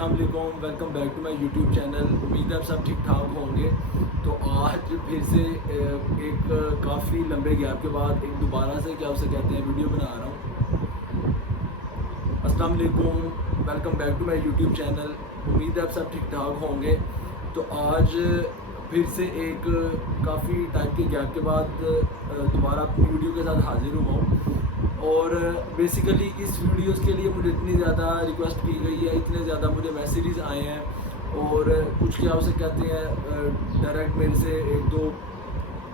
अस्सलाम वालेकुम, welcome back to my YouTube channel. उम्मीद है आप सब ठीक ठाक होंगे। तो आज फिर से एक काफ़ी लंबे गैप के बाद एक दोबारा से क्या उसे कहते हैं वीडियो बना रहा हूँ। अस्सलाम वालेकुम, welcome back to my YouTube channel. उम्मीद है आप सब ठीक ठाक होंगे। तो आज फिर से एक काफ़ी टाइम के गैप के बाद दोबारा अपनी वीडियो के साथ हाजिर हुआ हूँ। और बेसिकली इस वीडियोस के लिए मुझे इतनी ज़्यादा रिक्वेस्ट की गई है, इतने ज़्यादा मुझे मैसेजेस आए हैं और कुछ क्या उसे कहते हैं डायरेक्ट मेरे से एक दो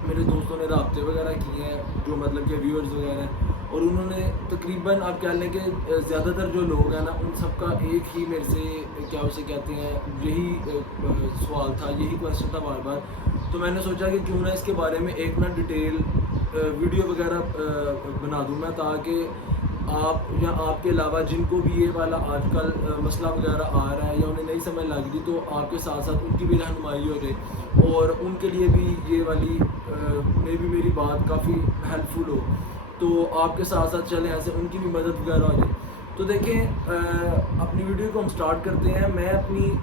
मेरे दोस्तों ने रब्ते वगैरह किए हैं जो मतलब कि व्यूअर्स वगैरह हैं, और उन्होंने तकरीबन आप कह लें कि ज़्यादातर जो लोग हैं ना उन सबका एक ही मेरे से क्या उसे कहते हैं यही सवाल था, यही क्वेश्चन था बार बार। तो मैंने सोचा कि क्यों ना इसके बारे में एक ना डिटेल वीडियो वगैरह बना दूँ मैं, ताकि आप या आपके अलावा जिनको भी ये वाला आजकल मसला वगैरह आ रहा है या उन्हें नहीं समझ लग रही, तो आपके साथ साथ उनकी भी रहनुमाई हो जाए और उनके लिए भी ये वाली मेरी बात काफ़ी हेल्पफुल हो, तो आपके साथ साथ चलें ऐसे उनकी भी मदद वगैरह हो जाए। तो देखें अपनी वीडियो को हम स्टार्ट करते हैं। मैं अपनी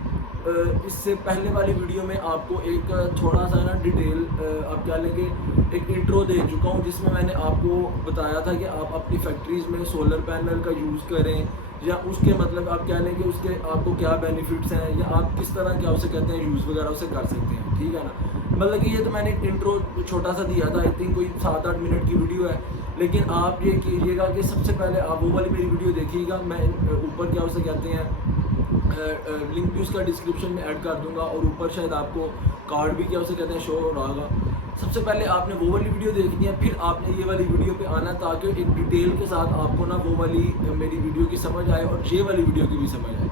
इससे पहले वाली वीडियो में आपको एक थोड़ा सा ना डिटेल आप क्या लेंगे एक इंट्रो दे चुका हूँ, जिसमें मैंने आपको बताया था कि आप अपनी फैक्ट्रीज़ में सोलर पैनल का यूज़ करें या उसके मतलब आप क्या लेंगे उसके आपको क्या बेनिफिट्स हैं या आप किस तरह क्या उसे कहते हैं यूज़ वगैरह उसे कर सकते हैं, ठीक है ना। मतलब कि ये तो मैंने एक इंट्रो छोटा सा दिया था, आई थिंक कोई 7-8 मिनट की वीडियो है, लेकिन आप ये कीजिएगा कि सबसे पहले आप वो वाली मेरी वीडियो देखिएगा। मैं ऊपर क्या उसे कहते हैं लिंक भी उसका डिस्क्रिप्शन में ऐड कर दूंगा और ऊपर शायद आपको कार्ड भी क्या उसे कहते हैं शो हो रहा होगा। सबसे पहले आपने वो वाली वीडियो देखनी है, फिर आपने ये वाली वीडियो पे आना, ताकि एक डिटेल के साथ आपको ना वो वाली मेरी वीडियो की समझ आए और ये वाली वीडियो की भी समझ आए।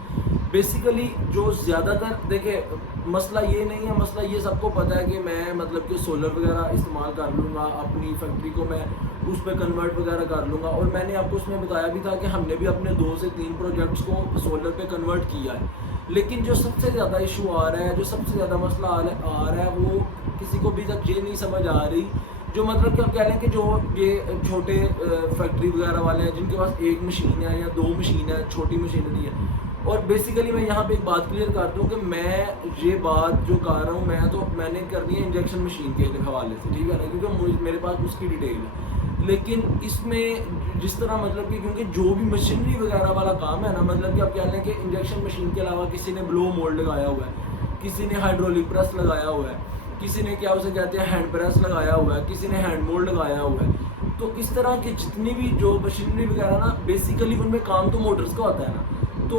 बेसिकली जो ज़्यादातर देखे मसला ये नहीं है, मसला ये सबको पता है कि मैं मतलब कि सोलर वगैरह इस्तेमाल कर लूँगा, अपनी फैक्ट्री को मैं उस पर कन्वर्ट वगैरह कर लूँगा। और मैंने आपको उसमें बताया भी था कि हमने भी अपने 2 से 3 प्रोजेक्ट्स को सोलर पे कन्वर्ट किया है। लेकिन जो सबसे ज़्यादा इशू आ रहा है, जो सबसे ज़्यादा मसला आ रहा है वो किसी को भी तक ये नहीं समझ आ रही, जो मतलब कि आप कह लें कि जो ये छोटे फैक्ट्री वगैरह वाले हैं जिनके पास एक मशीन है या 2 मशीन है, छोटी मशीनरी है। और बेसिकली मैं यहाँ पे एक बात क्लियर कर दूँ कि मैं ये बात जो कर रहा हूँ मैंने करनी है इंजेक्शन मशीन के हवाले से, ठीक है ना, क्योंकि मेरे पास उसकी डिटेल है। लेकिन इसमें जिस तरह मतलब कि क्योंकि जो भी मशीनरी वगैरह वाला काम है ना, मतलब कि आप कह लें कि इंजेक्शन मशीन के अलावा किसी ने ब्लो मोल्ड लगाया हुआ है, किसी ने हाइड्रोलिक प्रेस लगाया हुआ है, किसी ने क्या उसे कहते हैं हैंड प्रेस लगाया हुआ है, किसी ने हैंड मोल्ड लगाया हुआ है। तो इस तरह की जितनी भी जो मशीनरी वगैरह ना बेसिकली उनमें काम तो मोटर्स का होता है ना, तो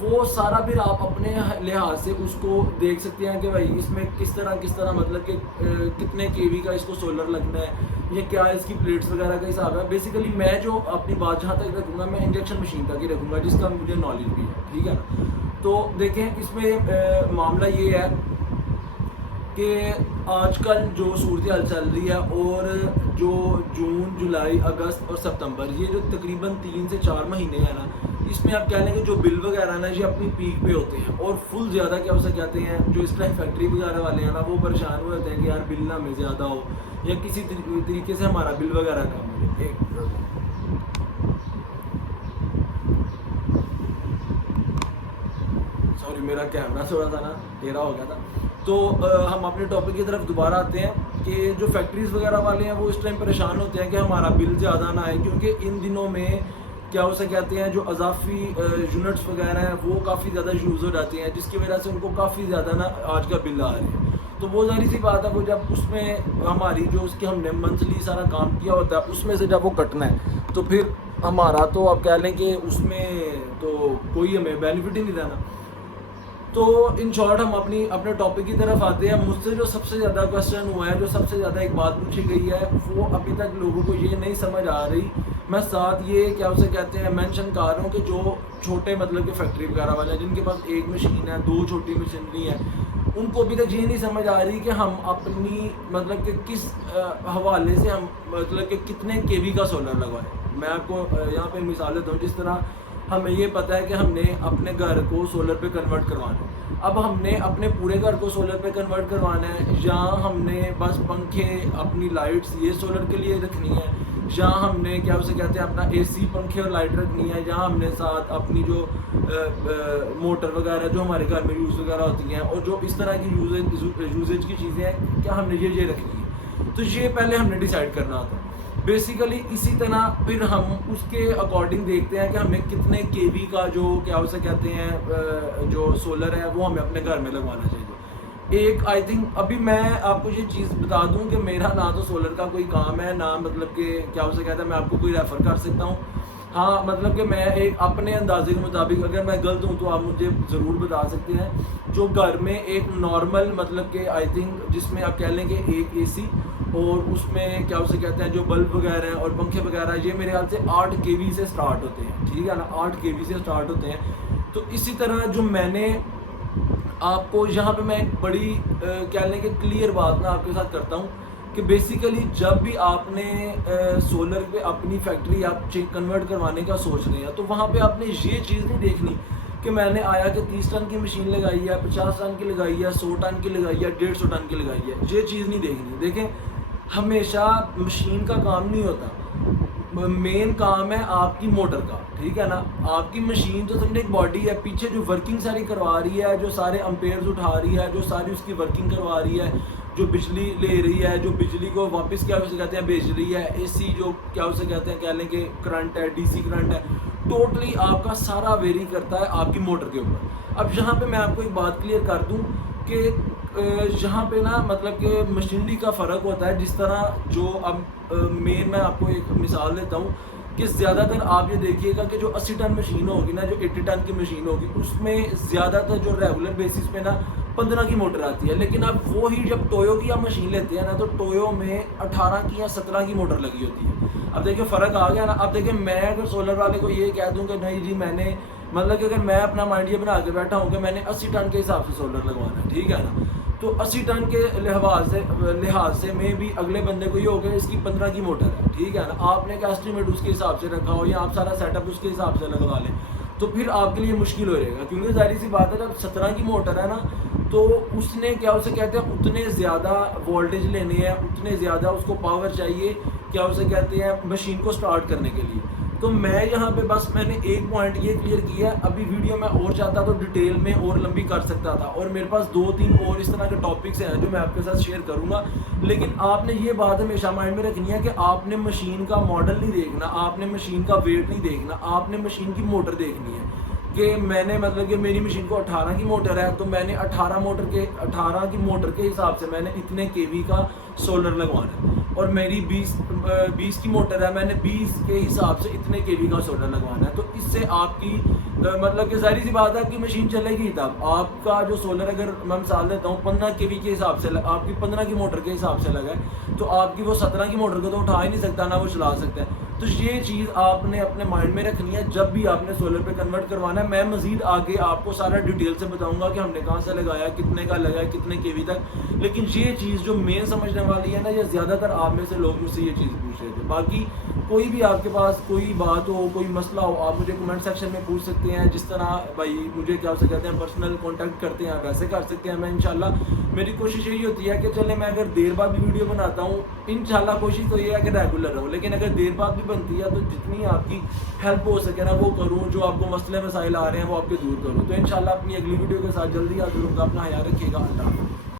वो सारा फिर आप अपने लिहाज से उसको देख सकते हैं कि भाई इसमें किस तरह मतलब कि कितने केवी का इसको सोलर लगना है या क्या इसकी प्लेट्स वगैरह का हिसाब है। बेसिकली मैं जो अपनी बात जहाँ तक रखूँगा मैं इंजेक्शन मशीन तक ही रखूँगा, जिसका मुझे नॉलेज भी है, ठीक है ना। तो देखें इसमें मामला ये है कि आजकल जो सूरत हाल चल रही है और जो जून, जुलाई, अगस्त और सितंबर ये जो तकरीबन 3 से 4 महीने हैं ना, इसमें आप कह लेंगे जो बिल वगैरह ना ये अपनी पीक पे होते हैं और फुल ज़्यादा क्या उसे कहते हैं जो इस टाइम फैक्ट्री वगैरह वाले हैं ना वो परेशान हुए होते हैं कि यार बिल ना हमें ज़्यादा हो या किसी तरीके से हमारा बिल वगैरह कम हो। सॉरी मेरा कैमरा थोड़ा सा ना टेढ़ा हो गया था। तो हम अपने टॉपिक की तरफ दोबारा आते हैं कि जो फैक्ट्रीज़ वगैरह वाले हैं वो इस टाइम परेशान होते हैं कि हमारा बिल ज़्यादा ना आए, क्योंकि इन दिनों में क्या उसे कहते हैं जो अजाफी यूनिट्स वगैरह हैं वो काफ़ी ज़्यादा यूज़ हो जाती हैं, जिसकी वजह से उनको काफ़ी ज़्यादा ना आज का बिल आ रहे हैं। तो वो जाहिर सी बात है वो जब उसमें हमारी जो उसकी हमने मंथली सारा काम किया होता है उसमें से जब वो कटना है तो फिर हमारा तो आप कह लें कि उसमें तो कोई हमें बेनिफिट ही नहीं देना। तो इन शॉर्ट हम अपने टॉपिक की तरफ आते हैं। मुझसे जो सबसे ज़्यादा क्वेश्चन हुआ है, जो सबसे ज़्यादा एक बात पूछी गई है, वो अभी तक लोगों को ये नहीं समझ आ रही। मैं साथ ये क्या उसे कहते हैं मेंशन कर रहा हूँ कि जो छोटे मतलब कि फैक्ट्री वगैरह वाले हैं जिनके पास एक मशीन है, 2 छोटी मशीनरी है, उनको अभी तक ये नहीं समझ आ रही कि हम अपनी मतलब कि किस हवाले से हम मतलब कि कितने केवी का सोलर लगवाएं। मैं आपको यहाँ पे मिसाल देता हूँ, जिस तरह ہمیں یہ پتہ ہے کہ ہم نے اپنے گھر کو سولر پہ کنورٹ کروانا ہے. اب ہم نے اپنے پورے گھر کو سولر پہ کنورٹ کروانا ہے، یا ہم نے بس پنکھے اپنی لائٹس یہ سولر کے لیے رکھنی ہے، یا ہم نے کیا اسے کہتے ہیں اپنا اے سی پنکھے اور لائٹ رکھنی ہے، یا ہم نے ساتھ اپنی جو موٹر وغیرہ جو ہمارے گھر میں یوز وغیرہ ہوتی ہیں اور جو اس طرح کی یوزیج کی چیزیں ہیں، کیا ہم نے یہ رکھنی ہے. تو یہ پہلے ہم نے ڈیسائیڈ کرنا ہوتا ہے بیسیکلی. اسی طرح پھر ہم اس کے اکارڈنگ دیکھتے ہیں کہ ہمیں کتنے کے وی کا جو کیا اسے کہتے ہیں جو سولر ہے وہ ہمیں اپنے گھر میں لگوانا چاہیے. ایک آئی تھنک ابھی میں آپ کو یہ چیز بتا دوں کہ میرا نہ تو سولر کا کوئی کام ہے، نہ مطلب کہ کیا اسے کہتا ہے میں آپ کو کوئی ریفر کر سکتا ہوں. ہاں مطلب کہ میں ایک اپنے اندازے کے مطابق، اگر میں غلط ہوں تو آپ مجھے ضرور بتا سکتے ہیں، جو گھر میں ایک نارمل مطلب کہ آئی تھنک جس میں آپ کہہ لیں کہ ایک اے سی اور اس میں کیا اسے کہتے ہیں جو بلب وغیرہ ہیں اور پنکھے وغیرہ، یہ میرے خیال سے 8 کے وی سے سٹارٹ ہوتے ہیں. ٹھیک ہے نا، 8 کے وی سے سٹارٹ ہوتے ہیں. تو اسی طرح جو میں نے آپ کو یہاں پہ میں ایک بڑی کہہ لیں کہ کلیئر بات میں آپ کے ساتھ کرتا ہوں کہ بیسیکلی جب بھی آپ نے سولر پہ اپنی فیکٹری آپ کنورٹ کروانے کا سوچ رہے ہیں تو وہاں پہ آپ نے یہ چیز نہیں دیکھنی کہ میں نے آیا کہ 30 ٹن کی مشین لگائی ہے، 50 ٹن کی لگائی ہے، 100 ٹن کی لگائی ہے، 150 ٹن کی لگائی ہے. یہ چیز نہیں دیکھنی. دیکھیں ہمیشہ مشین کا کام نہیں ہوتا، مین کام ہے آپ کی موٹر کا. ٹھیک ہے نا، آپ کی مشین تو سمجھے ایک باڈی ہے، پیچھے جو ورکنگ ساری کروا رہی ہے، جو سارے امپیئرز اٹھا رہی ہے، جو ساری اس کی ورکنگ کروا رہی ہے، جو بجلی لے رہی ہے، جو بجلی کو واپس کیا اسے کہتے ہیں بھیج رہی ہے، اے سی جو کیا اسے کہتے ہیں کہہ لیں کہ کرنٹ ہے، ڈی سی کرنٹ ہے، ٹوٹلی آپ کا سارا ویری کرتا ہے آپ کی موٹر کے اوپر. اب یہاں پہ میں آپ کو ایک بات کلیئر کر دوں کہ یہاں پہ نا مطلب کہ مشینری کا فرق ہوتا ہے. جس طرح جو اب مین میں آپ کو ایک مثال دیتا ہوں کہ زیادہ تر آپ یہ دیکھیے گا کہ جو 80 ٹن مشین ہوگی نا، جو 80 ٹن کی مشین ہوگی، اس میں زیادہ تر جو ریگولر بیسس پہ نا 15 کی موٹر آتی ہے. لیکن اب وہی جب ٹویو کی آپ مشین لیتے ہیں نا تو ٹویو میں 18 کی یا 17 کی موٹر لگی ہوتی ہے. اب دیکھیں فرق آ گیا نا. اب دیکھیں میں اگر سولر والے کو یہ کہہ دوں کہ نہیں جی میں نے مطلب کہ اگر میں اپنا مائنڈ یہ بنا کے بیٹھا ہوں کہ میں نے 80 ٹن کے حساب سے سولر لگوانا ہے، ٹھیک ہے نا، تو 80 ٹن کے لحاظ سے میں بھی اگلے بندے کو یہ ہو گیا اس کی 15 کی موٹر ہے. ٹھیک ہے نا، آپ نے ایک ایسٹیمیٹ اس کے حساب سے رکھا ہو یا آپ سارا سیٹ اپ اس کے حساب سے لگوا لیں تو پھر آپ کے لیے مشکل ہو جائے گا. کیونکہ ظاہر سی بات ہے جب 17 کی موٹر ہے نا تو اس نے کیا اسے کہتے ہیں اتنے زیادہ وولٹیج لینے ہیں، اتنے زیادہ اس کو پاور چاہیے کیا اسے کہتے ہیں مشین کو سٹارٹ کرنے کے لیے. تو میں یہاں پہ بس میں نے ایک پوائنٹ یہ کلیئر کیا ہے. ابھی ویڈیو میں اور چاہتا تو ڈیٹیل میں اور لمبی کر سکتا تھا اور میرے پاس 2-3 اور اس طرح کے ٹاپکس ہیں جو میں آپ کے ساتھ شیئر کروں گا. لیکن آپ نے یہ بات ہمیشہ مائنڈ میں رکھنی ہے کہ آپ نے مشین کا ماڈل نہیں دیکھنا، آپ نے مشین کا ویٹ نہیں دیکھنا، آپ نے مشین کی موٹر دیکھنی ہے کہ میں نے مطلب کہ میری مشین کو 18 کی موٹر ہے تو میں نے 18 کی موٹر کے حساب سے میں نے اتنے کے وی کا سولر لگوانا ہے. اور میری 20 کی موٹر ہے، میں نے 20 کے حساب سے اتنے کے وی کا سولر لگوانا ہے. تو اس سے آپ کی مطلب کہ ظاہری سی بات ہے آپ کی مشین چلے گی تب. آپ کا جو سولر اگر میں مثال دیتا ہوں 15 کے وی کے حساب سے آپ کی 15 کی موٹر کے حساب سے لگا ہے تو آپ کی وہ 17 کی موٹر کو تو اٹھا ہی نہیں سکتا، نہ وہ چلا سکتا ہے. تو یہ چیز آپ نے اپنے مائنڈ میں رکھنی ہے جب بھی آپ نے سولر پہ کنورٹ کروانا ہے. میں مزید آگے آپ کو سارا ڈیٹیل سے بتاؤں گا کہ ہم نے کہاں سے لگایا، کتنے کا لگایا، کتنے کے وی تک. لیکن یہ چیز جو مین سمجھنے والی ہے نا، یہ زیادہ تر آپ میں سے لوگ مجھ سے یہ چیز پوچھ رہے تھے. باقی کوئی بھی آپ کے پاس کوئی بات ہو، کوئی مسئلہ ہو، آپ مجھے کمنٹ سیکشن میں پوچھ سکتے ہیں. جس طرح بھائی مجھے کیا اسے کہتے ہیں پرسنل کانٹیکٹ کرتے ہیں ویسے کر سکتے ہیں. میں انشاءاللہ میری کوشش یہی ہوتی ہے کہ چلے میں اگر دیر بعد بھی ویڈیو بناتا ہوں انشاءاللہ کوشش تو یہ ہے کہ ریگولر رہوں. لیکن اگر دیر بعد بھی بنتی ہے تو جتنی آپ کی ہیلپ ہو سکے نا وہ کروں، جو آپ کو مسئلے مسائل آ رہے ہیں وہ آپ کے دور کروں. تو انشاءاللہ اپنی اگلی ویڈیو کے ساتھ جلدی حاضر ہوں گا. اپنا خیال رکھیے گا. اللہ حافظ.